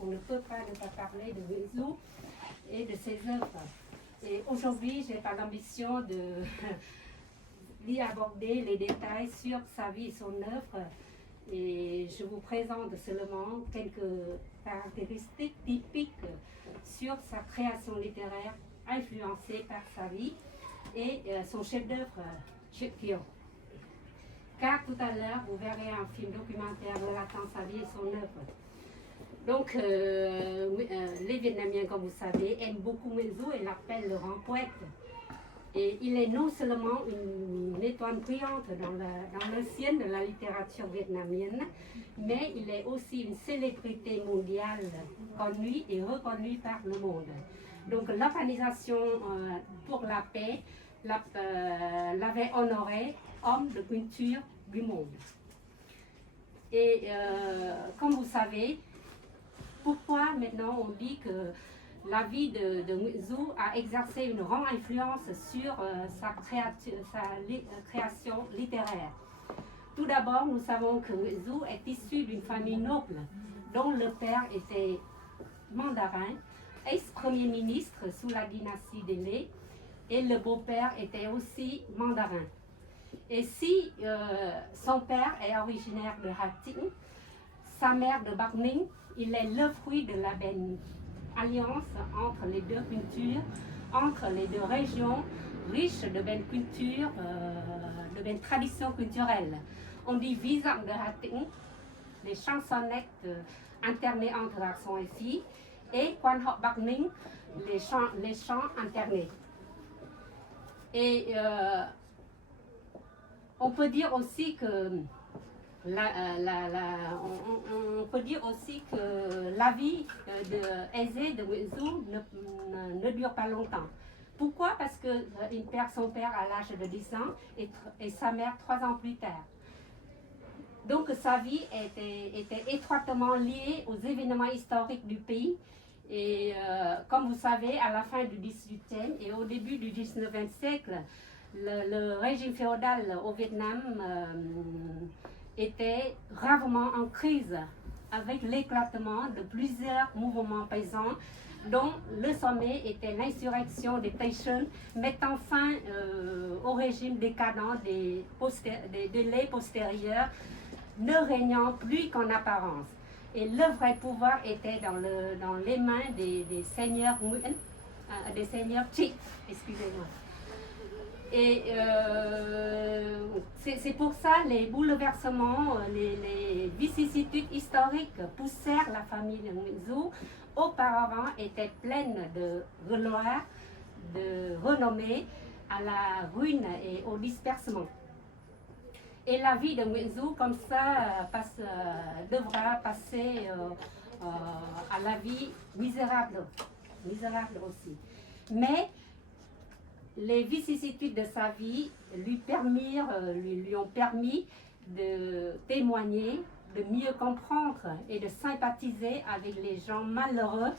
On ne peut pas ne pas parler de Nguyen et de ses œuvres. Et aujourd'hui, j'ai pas l'ambition d'y aborder les détails sur sa vie et son œuvre. Et je vous présente seulement quelques caractéristiques typiques sur sa création littéraire influencée par sa vie et son chef-d'œuvre, Chekio. Car tout à l'heure, vous verrez un film documentaire relatant sa vie et son œuvre. Donc, les Vietnamiens, comme vous savez, aiment beaucoup Nguyen Du et l'appellent le grand poète. Et il est non seulement une étoile brillante dans le ciel de la littérature vietnamienne, mais il est aussi une célébrité mondiale connue et reconnue par le monde. Donc, l'Organisation pour la paix l'avait honoré homme de culture du monde. Et comme vous savez, pourquoi maintenant on dit que la vie de Nguyen Du a exercé une grande influence sur sa création littéraire? Tout d'abord, nous savons que Nguyen Du est issu d'une famille noble dont le père était mandarin, ex-premier ministre sous la dynastie des Lê, et le beau-père était aussi mandarin. Et si son père est originaire de Ha Tĩnh, sa mère de Bắc Ninh, il est le fruit de la belle alliance entre les deux cultures, entre les deux régions riches de belles cultures, de belles traditions culturelles. On dit Visang de Ha Tĩnh, les chansonnettes internées entre garçons et filles, et Quan Họ Bắc Ninh, les chants internés. Et on peut dire aussi que on peut dire aussi que la vie aisée de Nguyen Du ne dure pas longtemps. Pourquoi? Parce qu'il perd son père à l'âge de 10 ans et sa mère 3 ans plus tard. Donc sa vie était étroitement liée aux événements historiques du pays. Et comme vous savez, à la fin du XVIIIe et au début du XIXe siècle, le régime féodal au Vietnam était gravement en crise avec l'éclatement de plusieurs mouvements paysans dont le sommet était l'insurrection des Tây Sơn, mettant fin au régime décadent des Lê postérieurs, ne régnant plus qu'en apparence. Et le vrai pouvoir était dans les mains des seigneurs Nguyen, des seigneurs Trịnh, excusez-moi. Et c'est pour ça les bouleversements, les vicissitudes historiques poussèrent la famille de Nguyen Du, auparavant était pleine de gloire, de renommée, à la ruine et au dispersement. Et la vie de Nguyen Du, comme ça, devra passer à la vie misérable aussi. Mais les vicissitudes de sa vie lui ont permis de témoigner, de mieux comprendre et de sympathiser avec les gens malheureux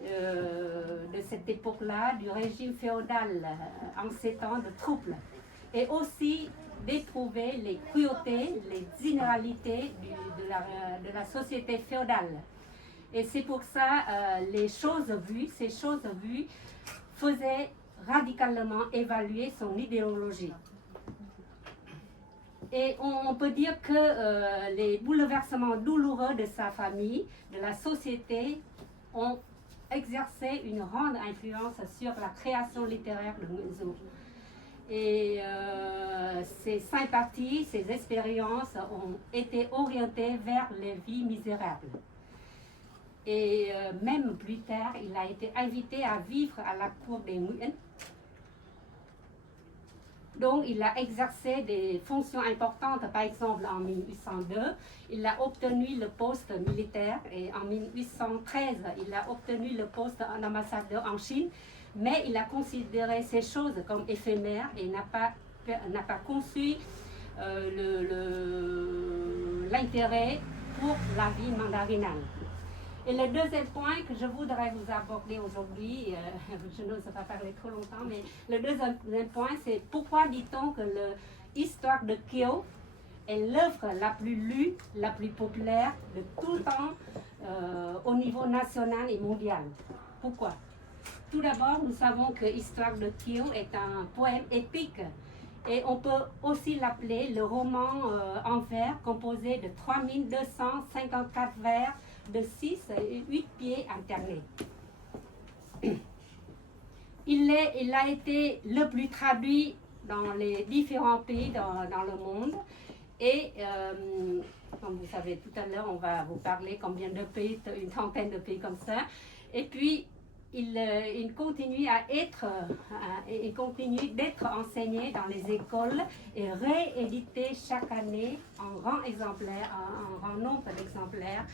de cette époque-là, du régime féodal en ces temps de troubles. Et aussi d'éprouver les cruautés, les inégalités de la société féodale. Et c'est pour ça ces choses vues faisaient radicalement évaluer son idéologie. Et on peut dire que les bouleversements douloureux de sa famille, de la société, ont exercé une grande influence sur la création littéraire de Nguyen Du. Et ses sympathies, ses expériences ont été orientées vers les vies misérables. Et même plus tard, il a été invité à vivre à la cour des Nguyen. Donc, il a exercé des fonctions importantes. Par exemple, en 1802, il a obtenu le poste militaire et en 1813, il a obtenu le poste d'ambassadeur en Chine. Mais il a considéré ces choses comme éphémères et n'a pas conçu l'intérêt pour la vie mandarinale. Et le deuxième point que je voudrais vous aborder aujourd'hui, je n'ose pas parler trop longtemps, mais le deuxième point, c'est pourquoi dit-on que l'histoire de Kieu est l'œuvre la plus lue, la plus populaire de tout le temps au niveau national et mondial. Pourquoi? Tout d'abord, nous savons que Histoire de Kyo est un poème épique et on peut aussi l'appeler le roman en vers composé de 3254 vers de 6 et 8 pieds alternés. Il a été le plus traduit dans les différents pays dans le monde et comme vous savez tout à l'heure, on va vous parler combien de pays, une trentaine de pays comme ça. Et puis, il continue d'être enseigné dans les écoles et réédité chaque année en grand exemplaire, en grand nombre d'exemplaires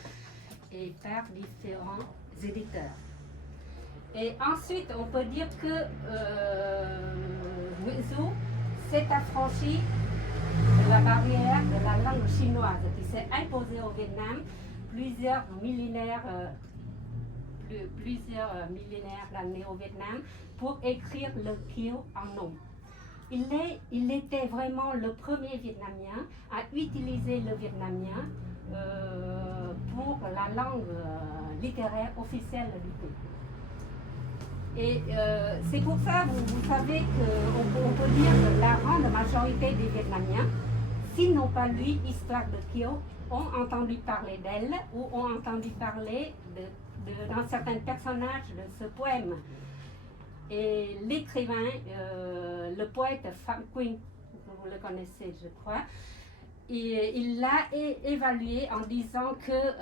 et par différents éditeurs. Et ensuite, on peut dire que Huizu s'est affranchi de la barrière de la langue chinoise qui s'est imposée au Vietnam plusieurs millénaires d'années au Vietnam pour écrire le Kyo en nom. Il était vraiment le premier Vietnamien à utiliser le vietnamien pour la langue littéraire officielle du pays. Et c'est pour ça, vous savez qu'on peut dire que la grande majorité des Vietnamiens, s'ils n'ont pas lu Histoire de Kyo, ont entendu parler d'elle ou ont entendu parler d'un certain personnage de ce poème. Et l'écrivain, le poète Pham Quynh, vous le connaissez je crois, il l'a évalué en disant que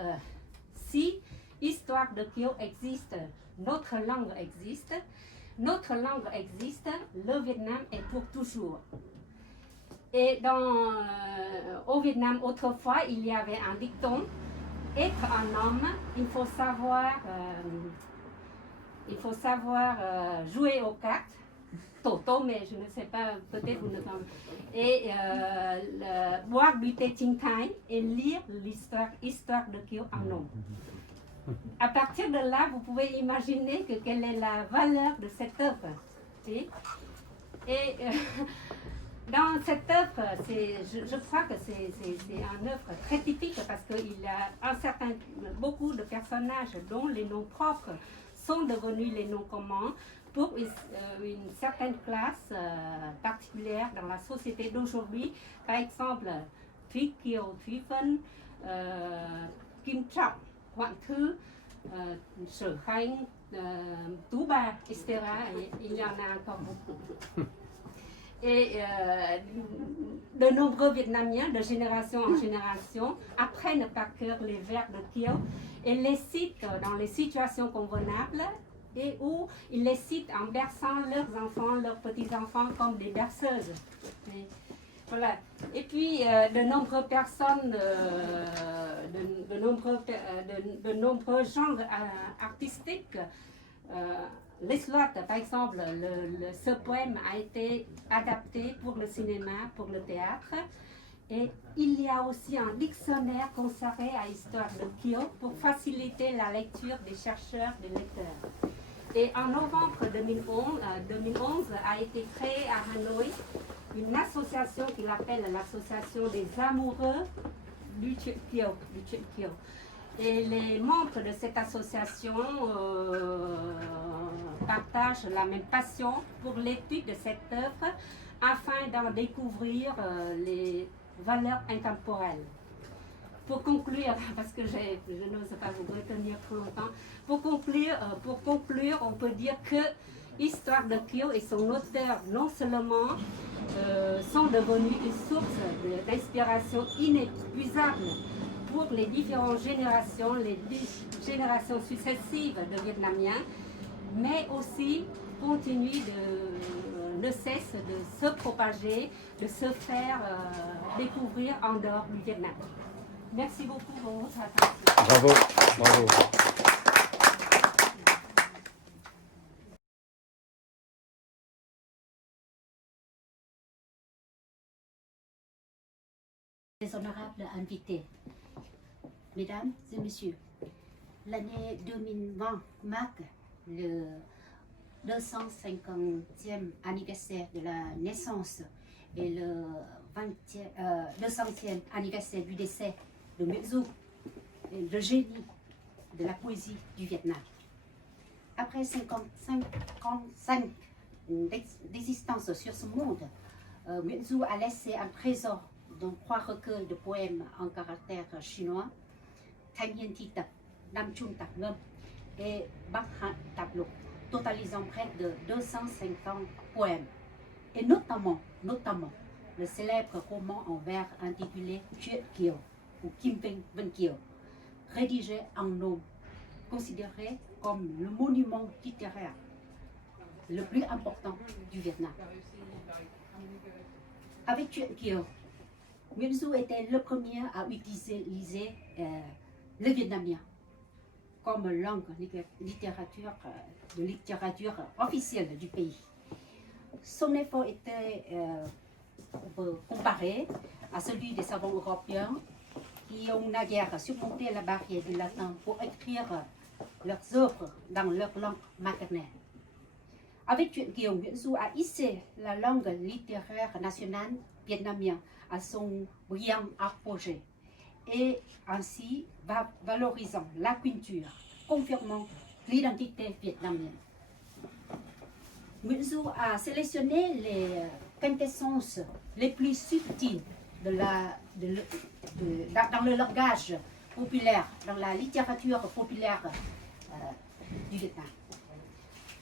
si Histoire de Kyo existe, notre langue existe, le Vietnam est pour toujours. Et au Vietnam, autrefois, il y avait un dicton: être un homme, il faut savoir jouer aux cartes, toto, mais je ne sais pas, peut-être vous ne connaissez pas, et boire du thé Chinh Thai et lire l'histoire de Kyo en nom. À partir de là, vous pouvez imaginer quelle est la valeur de cette œuvre. Et dans cette œuvre, je crois que c'est une œuvre très typique parce qu'il y a beaucoup de personnages dont les noms propres sont devenus les noms communs pour une certaine classe particulière dans la société d'aujourd'hui. Par exemple, Thuy Kiều, Thuy Vân, Kim Trọng, Hoàng Thư, Sở Khanh, Tú Ba, etc. Et il y en a encore beaucoup. Et de nombreux Vietnamiens, de génération en génération, apprennent par cœur les vers de Kyo et les citent dans les situations convenables et où ils les citent en berçant leurs enfants, leurs petits-enfants comme des berceuses. Et, voilà. Et puis, de nombreuses personnes, de nombreux genres artistiques, par exemple, ce poème a été adapté pour le cinéma, pour le théâtre. Et il y a aussi un dictionnaire consacré à l'histoire de Kyo pour faciliter la lecture des chercheurs, des lecteurs. Et en novembre 2011 a été créée à Hanoï une association qu'il appelle l'association des amoureux du Kyo. Et les membres de cette association partagent la même passion pour l'étude de cette œuvre afin d'en découvrir les valeurs intemporelles. Pour conclure, parce que je n'ose pas vous retenir trop longtemps, pour conclure, on peut dire que Histoire de Kyo et son auteur non seulement sont devenus une source d'inspiration inépuisable pour les différentes générations, les générations successives de Vietnamiens, mais aussi ne cesse de se propager, de se faire découvrir en dehors du Vietnam. Merci beaucoup pour votre attention. Bravo, bravo. Les honorables invités, mesdames et messieurs, l'année 2020 marque le 250e anniversaire de la naissance et le 200e anniversaire du décès de Huizu, le génie de la poésie du Vietnam. Après 55 ans d'existence sur ce monde, Nguyễn Du a laissé un trésor dans 3 recueils de poèmes en caractère chinois, Thanh Hiên Thi Tập, Nam Trung Tạp Ngâm et Bắc Hạn Tạp Lục, totalisant près de 250 poèmes, et notamment le célèbre roman en vers intitulé Chuyện Kiều ou Kim Vân Kiều, rédigé en homme, considéré comme le monument littéraire le plus important du Vietnam. Avec Chuyện Kiều, Nguyễn Du était le premier à utiliser le vietnamien comme langue de littérature officielle du pays. Son effort était comparé à celui des savants européens qui ont naguère surmonté la barrière du latin pour écrire leurs œuvres dans leur langue maternelle. Avec Chuyện Kiều, Nguyễn Du a hissé la langue littéraire nationale vietnamienne à son brillant apogée et ainsi valorisant la culture, confirmant l'identité vietnamienne. Nguyễn Du a sélectionné les quintessences les plus subtiles dans le langage populaire, dans la littérature populaire du Vietnam.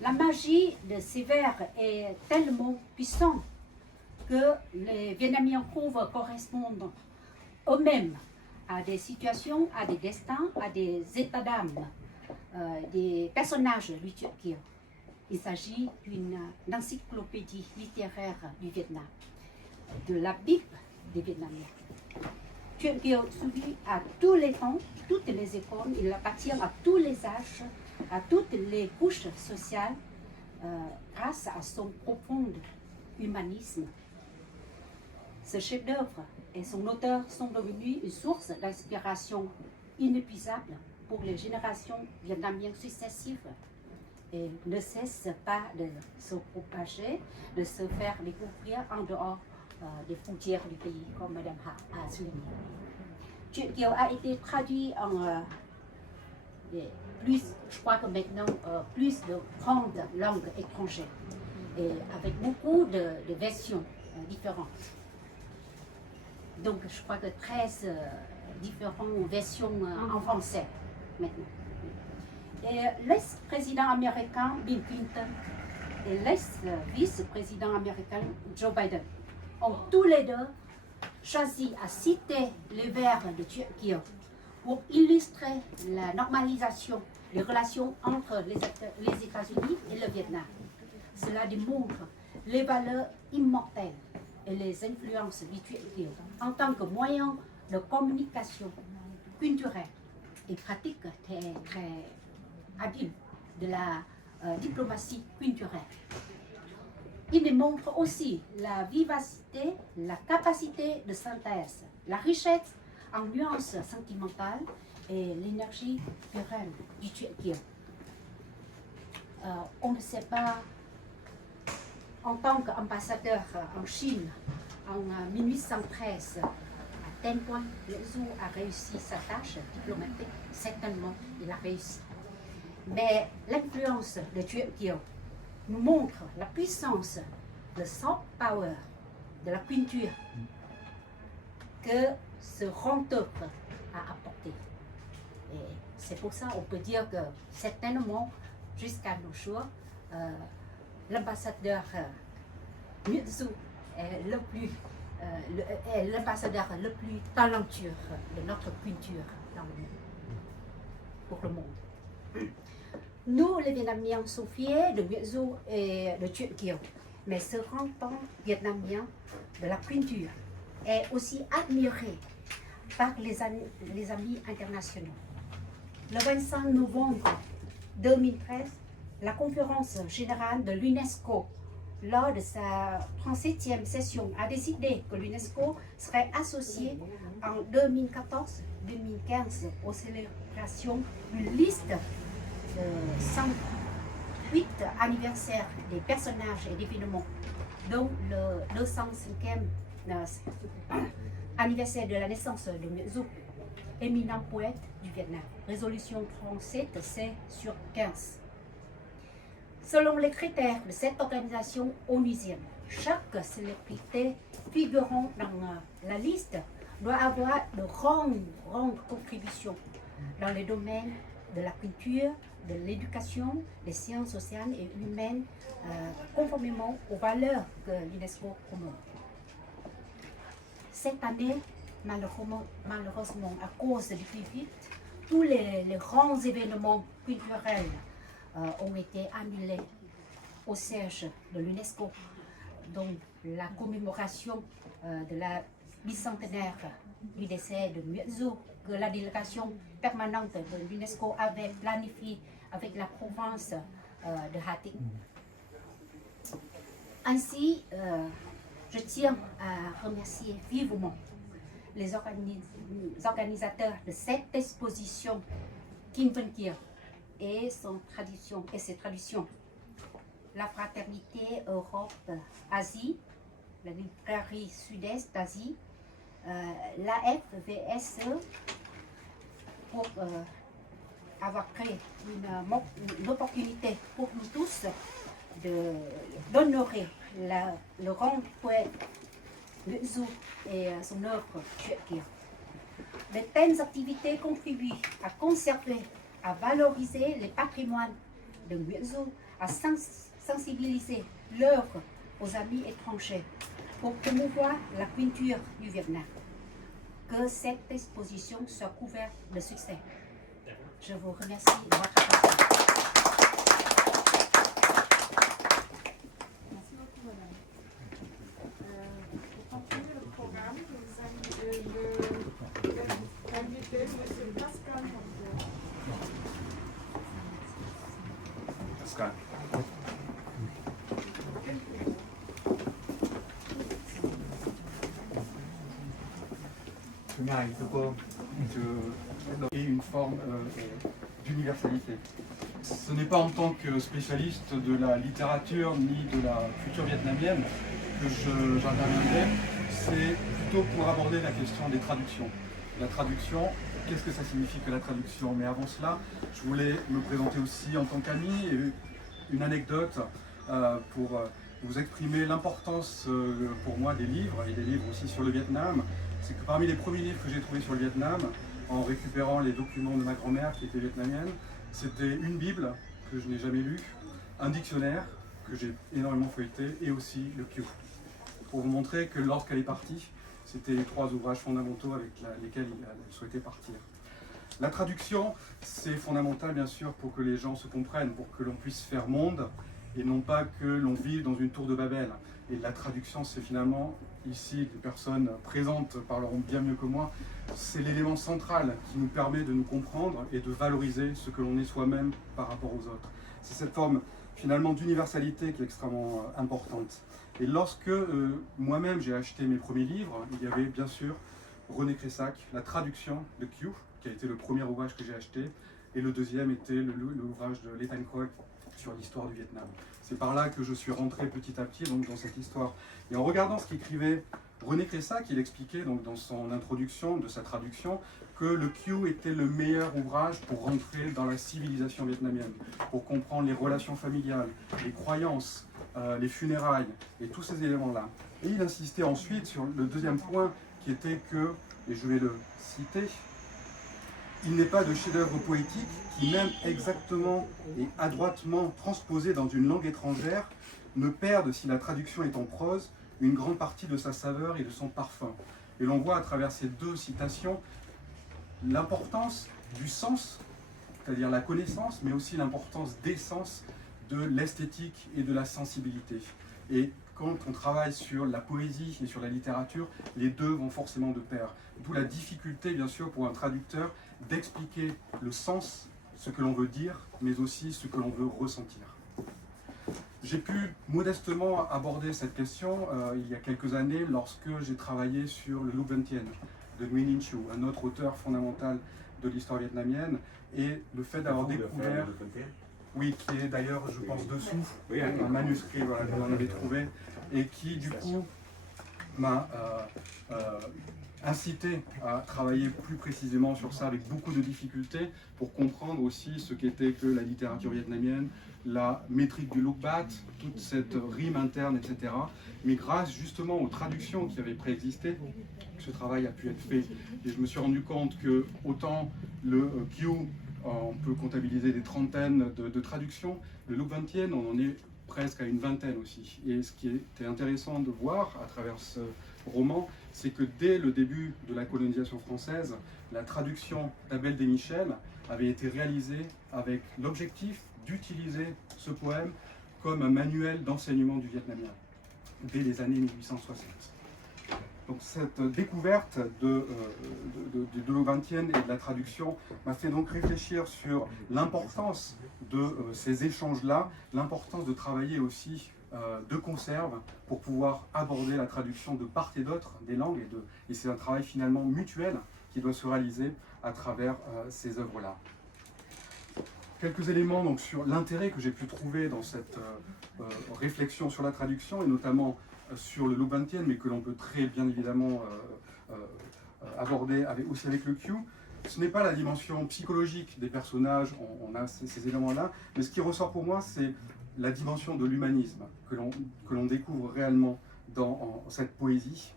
La magie de ces vers est tellement puissante que les Vietnamiens trouvent correspondre eux-mêmes à des situations, à des destins, à des états d'âme, des personnages du Chuyện Kiều. Il s'agit d'une encyclopédie littéraire du Vietnam, de la Bible des Vietnamiens. Chuyện Kiều survit à tous les temps, toutes les écoles, il appartient à tous les âges, à toutes les couches sociales, grâce à son profond humanisme. Ce chef-d'œuvre et son auteur sont devenus une source d'inspiration inépuisable pour les générations vietnamiennes successives et ne cessent pas de se propager, de se faire découvrir en dehors des frontières du pays, comme Madame a souligné. Chuyện Kiều a été traduit en je crois que maintenant, plus de 30 langues étrangères, et avec beaucoup de versions différentes. Donc, je crois que 13 différentes versions en français maintenant. Et l'ex-président américain Bill Clinton et l'ex-vice-président américain Joe Biden ont tous les deux choisi à citer les vers de Chuyện Kiều pour illustrer la normalisation des relations entre les États-Unis et le Vietnam. Cela démontre les valeurs immortelles et les influences du Chuyện Kiều en tant que moyen de communication culturelle et pratique très habile de la diplomatie culturelle. Il démontre aussi la vivacité, la capacité de synthèse, la richesse en nuances sentimentales et l'énergie pérenne du Chuyện Kiều. On ne sait pas, en tant qu'ambassadeur en Chine en 1813, à quel point Nguyễn Du a réussi sa tâche diplomatique. Certainement, il a réussi. Mais l'influence de Chuyện Kiều nous montre la puissance de soft power, de la culture que ce grand œuvre a apporté. Et c'est pour ça qu'on peut dire que certainement, jusqu'à nos jours, l'ambassadeur Nguyễn Du est l'ambassadeur le plus talentueux de notre culture dans le monde, pour le monde. Nous, les Vietnamiens, sommes fiers de Nguyễn Du et de Chuyện Kiều, mais ce grand temps vietnamien de la culture est aussi admiré par les amis internationaux. Le 25 novembre 2013, la conférence générale de l'UNESCO, lors de sa 37e session, a décidé que l'UNESCO serait associée en 2014-2015 aux célébrations d'une liste de 108 anniversaires des personnages et d'événements, dont le 205e anniversaire de la naissance de Nguyễn Du éminents poètes du Vietnam. Résolution 37C/15. Selon les critères de cette organisation onusienne, chaque célébrité figurant dans la liste doit avoir de grandes contributions dans les domaines de la culture, de l'éducation, des sciences sociales et humaines, conformément aux valeurs que l'UNESCO promeut. Cette année, malheureusement, à cause du Covid, tous les grands événements culturels ont été annulés au siège de l'UNESCO, dont la commémoration de la bicentenaire du décès de Nguyễn Du, que la délégation permanente de l'UNESCO avait planifié avec la province de Hà Tĩnh. Ainsi, je tiens à remercier vivement les organisateurs de cette exposition Kim Vân Kiều et ses traditions. La Fraternité Europe-Asie, la Librairie Sud-Est d'Asie, la FVSE pour avoir créé une opportunité pour nous tous d'honorer le grand poète Nguyễn Du et son œuvre Chuyện Kiều. De telles activités contribuent à conserver, à valoriser le patrimoine de Nguyễn Du, à sensibiliser l'œuvre aux amis étrangers pour promouvoir la culture du Vietnam. Que cette exposition soit couverte de succès. Je vous remercie de votre attention. Merci beaucoup, madame. Pour continuer le programme, nous inviter M. Pascal Monteau. Pascal. Ngài thưa cô, et une forme d'universalité. Ce n'est pas en tant que spécialiste de la littérature ni de la culture vietnamienne que j'interviendrai, c'est plutôt pour aborder la question des traductions. La traduction, qu'est-ce que ça signifie que la traduction? Mais avant cela, je voulais me présenter aussi en tant qu'ami et une anecdote pour vous exprimer l'importance pour moi des livres et des livres aussi sur le Vietnam. C'est que parmi les premiers livres que j'ai trouvés sur le Vietnam, en récupérant les documents de ma grand-mère qui était vietnamienne, c'était une Bible que je n'ai jamais lue, un dictionnaire que j'ai énormément feuilleté et aussi le Kieu. Pour vous montrer que lorsqu'elle est partie, c'était les trois ouvrages fondamentaux avec lesquels elle souhaitait partir. La traduction, c'est fondamental bien sûr pour que les gens se comprennent, pour que l'on puisse faire monde et non pas que l'on vive dans une tour de Babel. Et la traduction, c'est finalement, ici, les personnes présentes parleront bien mieux que moi, c'est l'élément central qui nous permet de nous comprendre et de valoriser ce que l'on est soi-même par rapport aux autres. C'est cette forme finalement d'universalité qui est extrêmement importante. Et lorsque moi-même j'ai acheté mes premiers livres, il y avait bien sûr René Cressac, la traduction de Kieu, qui a été le premier ouvrage que j'ai acheté, et le deuxième était l'ouvrage de Lê Thanh Khoa sur l'histoire du Vietnam. C'est par là que je suis rentré petit à petit donc, dans cette histoire. Et en regardant ce qu'écrivait René Cressac, il expliquait donc, dans son introduction de sa traduction que le Kieu était le meilleur ouvrage pour rentrer dans la civilisation vietnamienne, pour comprendre les relations familiales, les croyances, les funérailles et tous ces éléments-là. Et il insistait ensuite sur le deuxième point qui était que, et je vais le citer, il n'est pas de chef-d'œuvre poétique qui, même exactement et adroitement transposé dans une langue étrangère, ne perde, si la traduction est en prose, une grande partie de sa saveur et de son parfum. Et l'on voit à travers ces deux citations l'importance du sens, c'est-à-dire la connaissance, mais aussi l'importance des sens de l'esthétique et de la sensibilité. Et quand on travaille sur la poésie et sur la littérature, les deux vont forcément de pair. D'où la difficulté, bien sûr, pour un traducteur d'expliquer le sens, ce que l'on veut dire, mais aussi ce que l'on veut ressentir. J'ai pu modestement aborder cette question il y a quelques années lorsque j'ai travaillé sur le Loc Văn Thien de Nguyen Ninh Chu, un autre auteur fondamental de l'histoire vietnamienne, et le fait d'avoir découvert... Oui, qui est d'ailleurs, je pense, dessous, un manuscrit voilà, que l'on avait trouvé, et qui, du coup, m'a incité à travailler plus précisément sur ça avec beaucoup de difficultés pour comprendre aussi ce qu'était que la littérature vietnamienne, la métrique du look-back, toute cette rime interne, etc. Mais grâce justement aux traductions qui avaient préexisté, ce travail a pu être fait. Et je me suis rendu compte que autant le Q, on peut comptabiliser des trentaines de traductions, le Look Vantien, on en est presque à une vingtaine aussi. Et ce qui était intéressant de voir à travers ce roman, c'est que dès le début de la colonisation française, la traduction d'Abel Desmichel avait été réalisée avec l'objectif d'utiliser ce poème comme un manuel d'enseignement du vietnamien, dès les années 1860. Donc cette découverte de Look Vantien et de la traduction m'a fait donc réfléchir sur l'importance de ces échanges-là, l'importance de travailler aussi de conserve pour pouvoir aborder la traduction de part et d'autre des langues, et c'est un travail finalement mutuel qui doit se réaliser à travers ces œuvres-là. Quelques éléments donc, sur l'intérêt que j'ai pu trouver dans cette réflexion sur la traduction, et notamment sur le Look Vantien, mais que l'on peut très bien évidemment aborder aussi avec le Q. Ce n'est pas la dimension psychologique des personnages, on a ces éléments-là, mais ce qui ressort pour moi, c'est la dimension de l'humanisme que l'on découvre réellement dans cette poésie,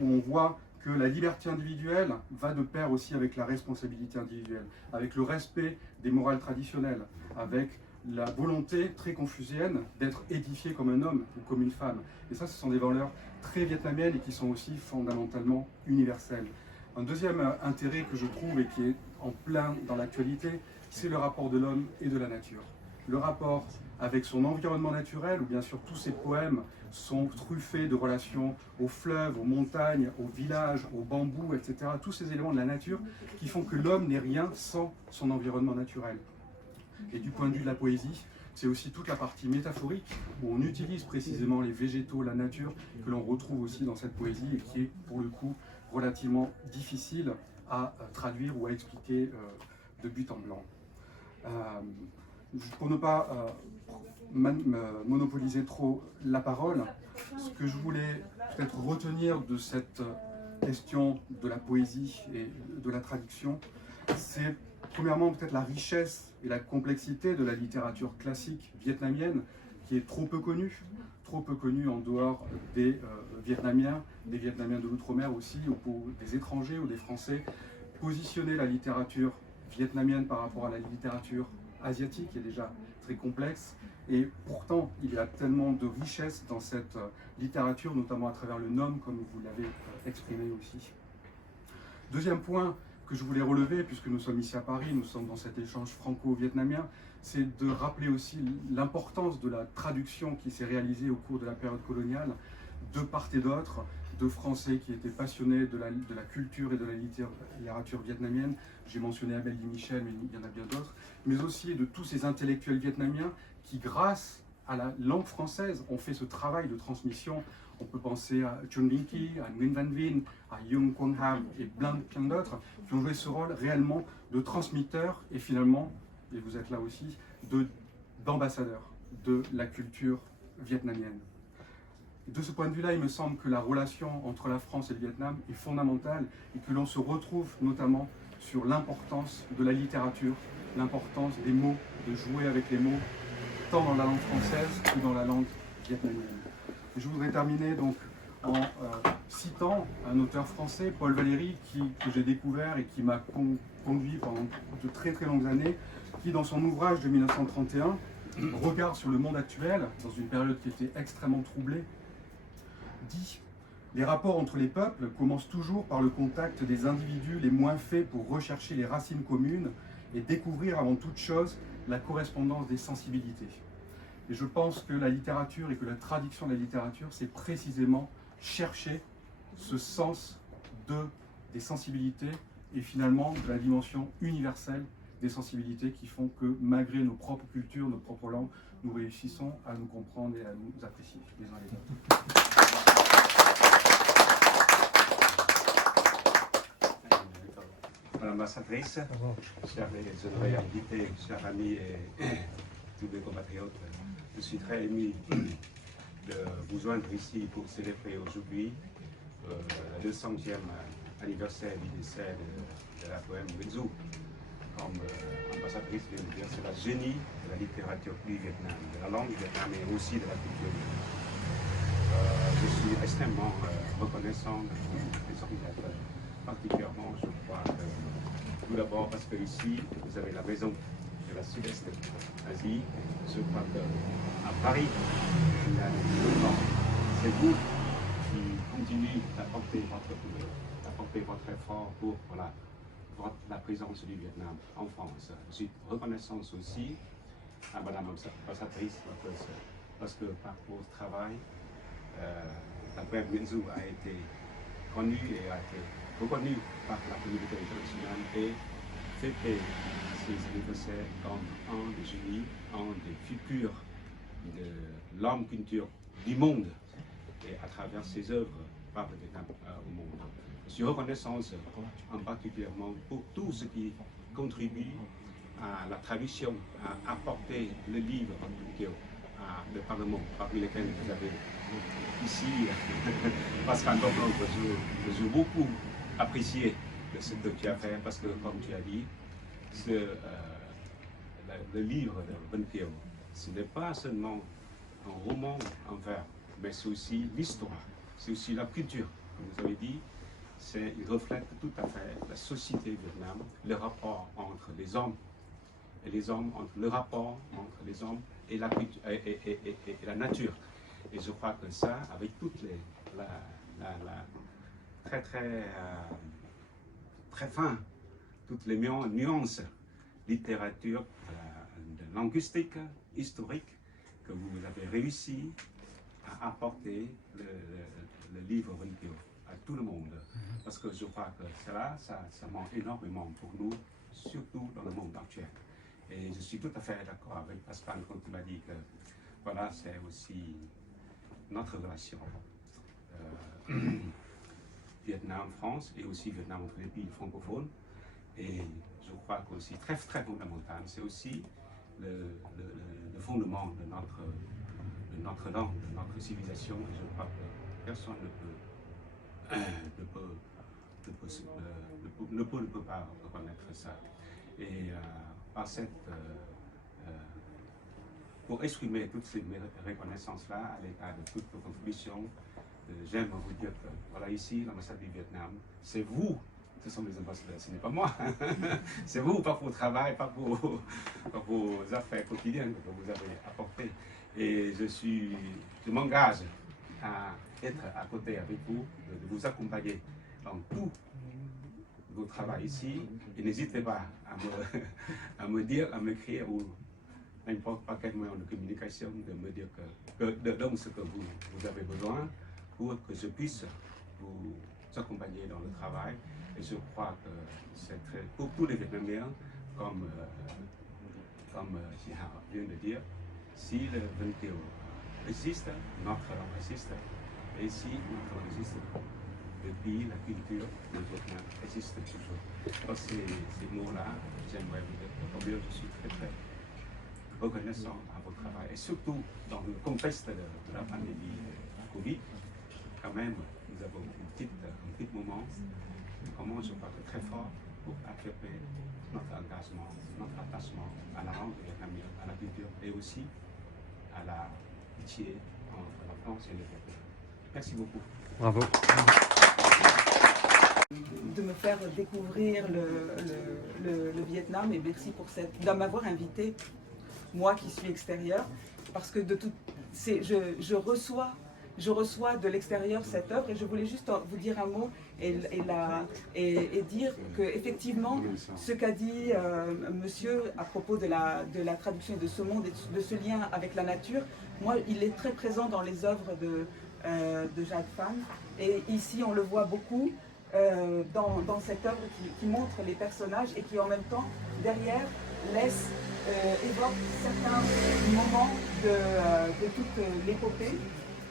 où on voit que la liberté individuelle va de pair aussi avec la responsabilité individuelle, avec le respect des morales traditionnelles, avec la volonté très confucienne d'être édifié comme un homme ou comme une femme. Et ça, ce sont des valeurs très vietnamiennes et qui sont aussi fondamentalement universelles. Un deuxième intérêt que je trouve et qui est en plein dans l'actualité, c'est le rapport de l'homme et de la nature. Le rapport avec son environnement naturel, où bien sûr tous ces poèmes sont truffés de relations aux fleuves, aux montagnes, aux villages, aux bambous, etc. Tous ces éléments de la nature qui font que l'homme n'est rien sans son environnement naturel. Et du point de vue de la poésie, c'est aussi toute la partie métaphorique, où on utilise précisément les végétaux, la nature, que l'on retrouve aussi dans cette poésie et qui est pour le coup relativement difficile à traduire ou à expliquer de but en blanc. Pour ne pas monopoliser trop la parole, ce que je voulais peut-être retenir de cette question de la poésie et de la traduction, c'est premièrement peut-être la richesse et la complexité de la littérature classique vietnamienne, qui est trop peu connue en dehors des Vietnamiens de l'outre-mer aussi, ou des étrangers ou des Français. Positionner la littérature vietnamienne par rapport à la littérature asiatique est déjà très complexe, et pourtant il y a tellement de richesse dans cette littérature, notamment à travers le nom, comme vous l'avez exprimé aussi. Deuxième point que je voulais relever, puisque nous sommes ici à Paris, nous sommes dans cet échange franco-vietnamien, c'est de rappeler aussi l'importance de la traduction qui s'est réalisée au cours de la période coloniale, de part et d'autre, de Français qui étaient passionnés de la culture et de la littérature vietnamienne. J'ai mentionné Abel Desmichel, mais il y en a bien d'autres, mais aussi de tous ces intellectuels vietnamiens qui, grâce à la langue française, ont fait ce travail de transmission. On peut penser à Chun Vinh Ki, à Nguyen Van Vinh, à Yung Quang Ham et plein d'autres qui ont joué ce rôle réellement de transmetteur et finalement, et vous êtes là aussi, d'ambassadeur de la culture vietnamienne. De ce point de vue-là, il me semble que la relation entre la France et le Vietnam est fondamentale et que l'on se retrouve notamment sur l'importance de la littérature, l'importance des mots, de jouer avec les mots, tant dans la langue française que dans la langue vietnamienne. Et je voudrais terminer donc en citant un auteur français, Paul Valéry, que j'ai découvert et qui m'a conduit pendant de très très longues années, qui dans son ouvrage de 1931, Regard sur le monde actuel, dans une période qui était extrêmement troublée, dit « Les rapports entre les peuples commencent toujours par le contact des individus les moins faits pour rechercher les racines communes et découvrir avant toute chose la correspondance des sensibilités. » Et je pense que la littérature et que la traduction de la littérature, c'est précisément chercher ce sens des sensibilités et finalement de la dimension universelle des sensibilités qui font que malgré nos propres cultures, nos propres langues, nous réussissons à nous comprendre et à nous apprécier les uns les autres. Madame l'ambassadrice, chers honorés invités, chers amis et tous les compatriotes, je suis très ému de vous joindre ici pour célébrer aujourd'hui la 200e anniversaire du décès de la poème Nguyen Du. Comme ambassadrice vient de dire, c'est la génie de la littérature du Vietnam, de la langue vietnamienne et aussi de la culture vietnamienne. Je suis extrêmement reconnaissant de tous les organisateurs, particulièrement, je crois, tout d'abord parce que ici, vous avez la maison de la Sud-Est Asie. Je crois qu'à Paris, il y a longtemps, c'est vous qui continuez d'apporter votre effort pour la présence du Vietnam en France. Je suis reconnaissant aussi à Madame l'ambassadrice parce que par votre travail, la poème Nguyen Du a été connue et a été reconnue par la communauté internationale et fêter ces anniversaires comme un des génies, un des figures de l'homme culture du monde et à travers ses œuvres par le Vietnam au monde. Je suis reconnaissant en particulièrement pour tout ce qui contribue à la tradition, à apporter le livre à le Parlement, parmi lesquels vous avez ici Pascal Blanc, que j'ai beaucoup apprécié de ce que tu as fait, parce que comme tu as dit, le livre de Vân Kiều, ce n'est pas seulement un roman en vers, mais c'est aussi l'histoire, c'est aussi la culture, comme vous avez dit. Il reflète tout à fait la société vietnamienne, le rapport entre les hommes et les hommes, le rapport entre les hommes et la, et la nature. Et je crois que ça, avec toutes très fin, toutes les nuances littérature, de linguistique, historique, que vous avez réussi à apporter le livre Vân Kiều à tout le monde. Parce que je crois que cela, ça manque énormément pour nous, surtout dans le monde actuel. Et je suis tout à fait d'accord avec Pascal quand il m'a dit que voilà, c'est aussi notre relation Vietnam-France et aussi Vietnam entre les pays francophones. Et je crois qu'aussi très fondamental, c'est aussi le fondement de notre langue, de notre civilisation. Et je crois que personne ne peut pas reconnaître ça. Et par pour exprimer toutes ces reconnaissances-là à l'état de toutes vos contributions, j'aime vous dire que voilà, ici, l'ambassade du Vietnam, c'est vous, ce sont les ambassadeurs, ce n'est pas moi. C'est vous, par vos travail, par vos affaires quotidiennes que vous avez apportées. Et je m'engage à être à côté avec vous, de vous accompagner dans tout vos travail ici. Et n'hésitez pas à me dire, à m'écrire ou n'importe pas quel moyen de communication, de me dire donc ce que vous avez besoin pour que je puisse vous accompagner dans le travail. Et je crois que c'est très, pour tous les Vietnamiens, comme Chị Hảo vient de dire, si le Vân Kiều existe, notre langue existe, et si notre langue existe, le pays, la culture du Vietnam existe toujours. Dans ces mots-là, j'aimerais vous dire combien je suis très reconnaissant à votre travail, et surtout dans le contexte de la pandémie Covid, quand même, nous avons un petit moment, comment je crois très fort pour affirmer notre engagement, notre attachement à la langue vietnamienne, à la culture et aussi à la pitié entre la France et le Vietnam. Merci beaucoup. Bravo. De me faire découvrir le Vietnam et merci pour de m'avoir invité, moi qui suis extérieure, parce que je reçois de l'extérieur cette œuvre et je voulais juste vous dire un mot et dire qu'effectivement ce qu'a dit monsieur à propos de la traduction de ce monde et de ce lien avec la nature, moi il est très présent dans les œuvres de Jacques Pham et ici on le voit beaucoup dans cette œuvre qui montre les personnages et qui en même temps derrière évoque certains moments de toute l'épopée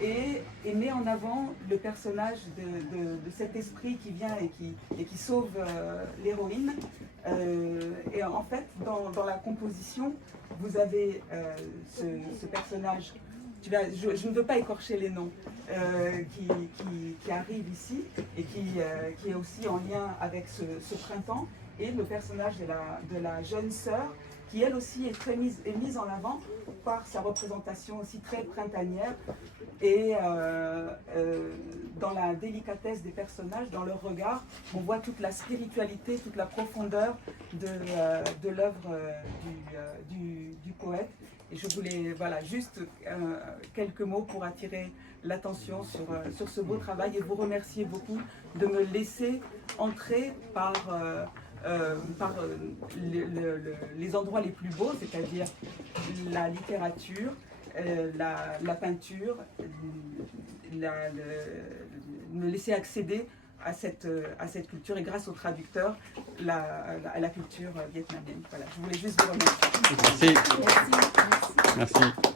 et met en avant le personnage de cet esprit qui vient et qui sauve l'héroïne. Et en fait, dans la composition, vous avez ce personnage je ne veux pas écorcher les noms qui arrivent ici et qui est aussi en lien avec ce printemps, et le personnage de la jeune sœur qui elle aussi est mise en avant par sa représentation aussi très printanière et dans la délicatesse des personnages, dans leur regard, on voit toute la spiritualité, toute la profondeur de l'œuvre du poète. Et je voulais juste quelques mots pour attirer l'attention sur ce beau travail et vous remercier beaucoup de me laisser entrer par les endroits les plus beaux, c'est-à-dire la littérature, la peinture, me laisser accéder à cette culture et grâce au traducteur à la culture vietnamienne. Voilà, je voulais juste vous remercier. Merci. Merci.